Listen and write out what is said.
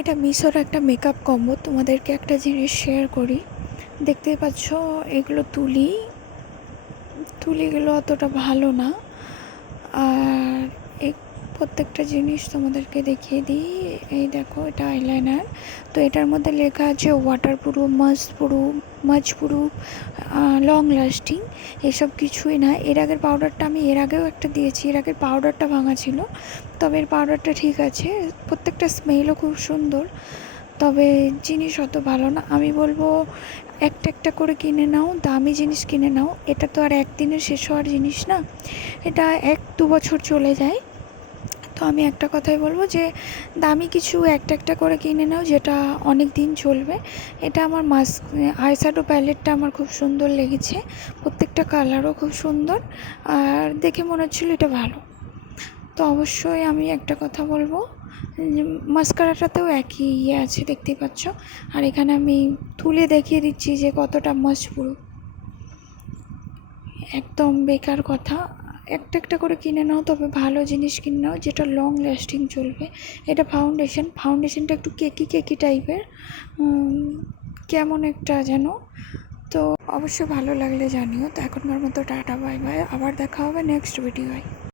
এটা মিশোর একটা makeup combo. তোমাদেরকে একটা জিনিস শেয়ার করি। দেখতেই পাচ্ছ এগুলো তুলিগুলো অতটা ভালো না। আর এই প্রত্যেকটা জিনিস তোমাদেরকে দেখিয়ে দিই। এই দেখো, এটা আইলাইনার। তো এটার মধ্যে লেখা আছে water proof, must proof, long lasting. এসব কিছুই না। পাউডারটা আমি এর আগেও একটা দিয়েছি। এর আগের পাউডারটা ভাঙা ছিল, তবে এর পাউডারটা ঠিক আছে। প্রত্যেকটা স্মেলও খুব সুন্দর, তবে জিনিস অত ভালো না। আমি বলবো একটা একটা করে কিনে নাও, দামি জিনিস কিনে নাও। এটা তো আর একদিনে শেষ হওয়ার জিনিস না, এটা 1-2 বছর চলে যায়। তো আমি একটা কথাই বলবো যে দামি কিছু একটা একটা করে কিনে নাও, যেটা অনেক দিন চলবে। এটা আমার আইশ্যাডো প্যালেটটা আমার খুব সুন্দর লেগেছে। প্রত্যেকটা কালারও খুব সুন্দর, আর দেখে মনে হচ্ছিলো এটা ভালো। তো অবশ্যই আমি একটা কথা বলবো, মাস্কারাটাতেও একই আছে, দেখতেই পাচ্ছ। আর এখানে আমি তুলে দেখিয়ে দিচ্ছি যে কতটা পুরো একদম বেকার কথা। একটা একটা করে কিনে নাও, তবে ভালো জিনিস কিনে নাও যেটা লং লাস্টিং চলবে। এটা ফাউন্ডেশনটা একটু কেকি টাইপের, কেমন একটা যেন। তো অবশ্যই ভালো লাগলে জানিও। তো এখনকার মতো টাটা, বাই বাই। আবার দেখা হবে নেক্সট ভিডিওয়।